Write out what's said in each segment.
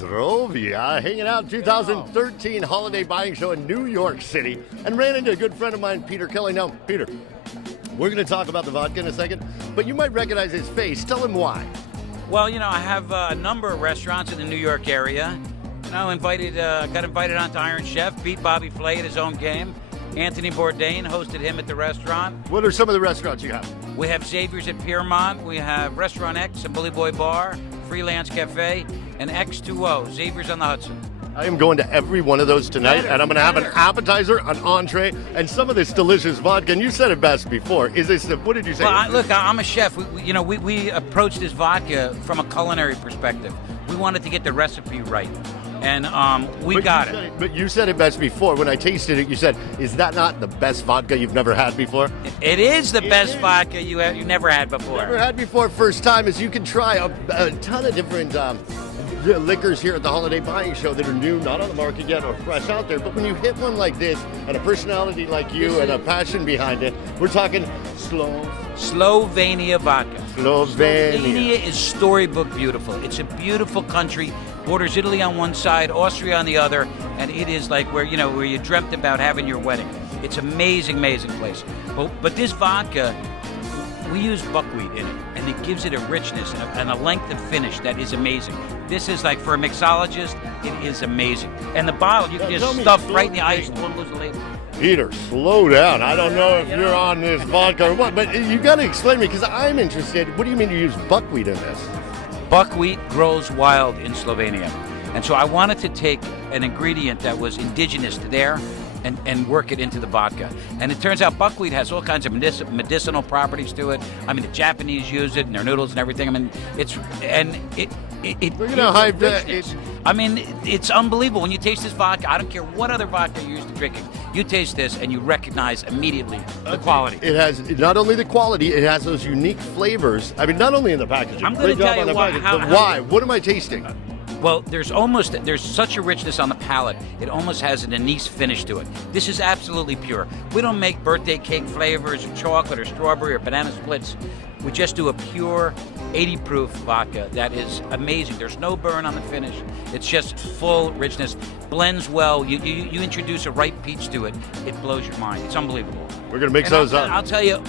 Strovia, hanging out 2013 holiday buying show in New York City, and ran into a good friend of mine, Peter Kelly. Now, Peter, we're going to talk about the vodka in a second, but you might recognize his face. Tell him why. Well, I have a number of restaurants in the New York area. Got invited onto Iron Chef, beat Bobby Flay at his own game. Anthony Bourdain hosted him at the restaurant. What are some of the restaurants you have? We have Xavier's at Piermont. We have Restaurant X and Bully Boy Bar, Freelance Cafe, and X2O, Xavier's on the Hudson. I am going to every one of those tonight, and I'm going to have an appetizer, an entree, and some of this delicious vodka. And you said it best before. What did you say? Well, look, I'm a chef. We approached this vodka from a culinary perspective. We wanted to get the recipe right, and we got it. But you said it best before. When I tasted it, you said, "Is that not the best vodka you've never had before?" It is the best vodka you never had before. Never had before. First time is you can try a ton of different liquors here at the Holiday Buying Show that are new, not on the market yet, or fresh out there. But when you hit one like this, and a personality like you, and a passion behind it, we're talking Slovenia vodka. Slovenia is storybook beautiful. It's a beautiful country. Borders Italy on one side, Austria on the other, and it is like where you dreamt about having your wedding. It's amazing, amazing place. But this vodka, we use buckwheat in it, and it gives it a richness and a length of finish that is amazing. This is like, for a mixologist, it is amazing. And the bottle, you can just stuff right in the ice and won't lose the label. Peter, slow down. I don't know if you're on this vodka or what, but you got to explain to me, because I'm interested. What do you mean you use buckwheat in this? Buckwheat grows wild in Slovenia. And so I wanted to take an ingredient that was indigenous to there and work it into the vodka. And it turns out buckwheat has all kinds of medicinal properties to it. I mean, the Japanese use it in their noodles and everything. I mean, it's unbelievable. When you taste this vodka, I don't care what other vodka you're used to drinking, you taste this and you recognize immediately the quality. It has not only the quality, it has those unique flavors. I mean, not only in the packaging. I'm going to tell you why. What am I tasting? Well, there's such a richness on the palate. It almost has an anise finish to it. This is absolutely pure. We don't make birthday cake flavors or chocolate or strawberry or banana splits. We just do a pure 80 proof vodka that is amazing. There's no burn on the finish. It's just full richness. Blends well. You introduce a ripe peach to it. It blows your mind. It's unbelievable. We're going to mix those up. I'll tell you,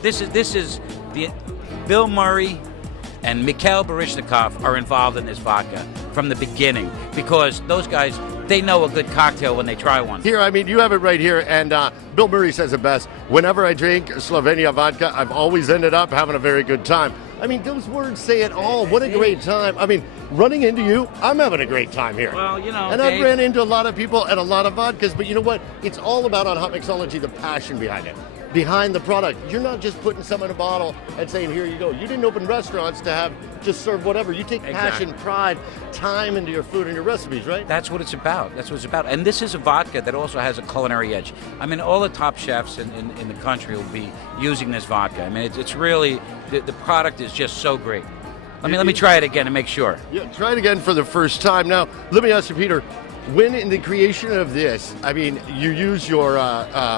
this is the Bill Murray and Mikhail Baryshnikov are involved in this vodka from the beginning, because those guys, they know a good cocktail when they try one. Here, I mean, you have it right here, and Bill Murray says it best. Whenever I drink Slovenia vodka, I've always ended up having a very good time. I mean, those words say it all. What a great time. I mean, running into you, I'm having a great time here. Well, and I've ran into a lot of people and a lot of vodkas, but you know what? It's all about, on Hotmixology, the passion behind it. Behind the product. You're not just putting some in a bottle and saying, here you go. You didn't open restaurants to just serve whatever. You take passion, pride, time into your food and your recipes, right? That's what it's about. That's what it's about. And this is a vodka that also has a culinary edge. I mean, all the top chefs in the country will be using this vodka. I mean, it's really, the product is just so great. Let me try it again to make sure. Yeah, try it again for the first time. Now, let me ask you, Peter, when in the creation of this, I mean, you use your,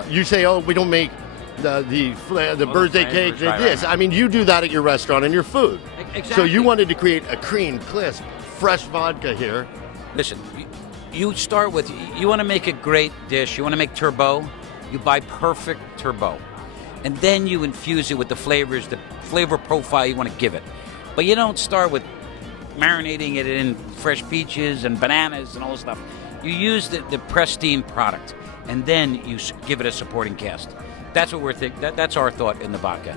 you say, oh, we don't make the birthday cake, this. I mean, you do that at your restaurant and your food. Exactly. So you wanted to create a clean, crisp, fresh vodka here. Listen, you start with, you want to make a great dish, you want to make turbot, you buy perfect turbot. And then you infuse it with the flavors, the flavor profile you want to give it. But you don't start with marinating it in fresh peaches and bananas and all this stuff. You use the pristine product, and then you give it a supporting cast. That's what we're thinking. That's our thought in the vodka.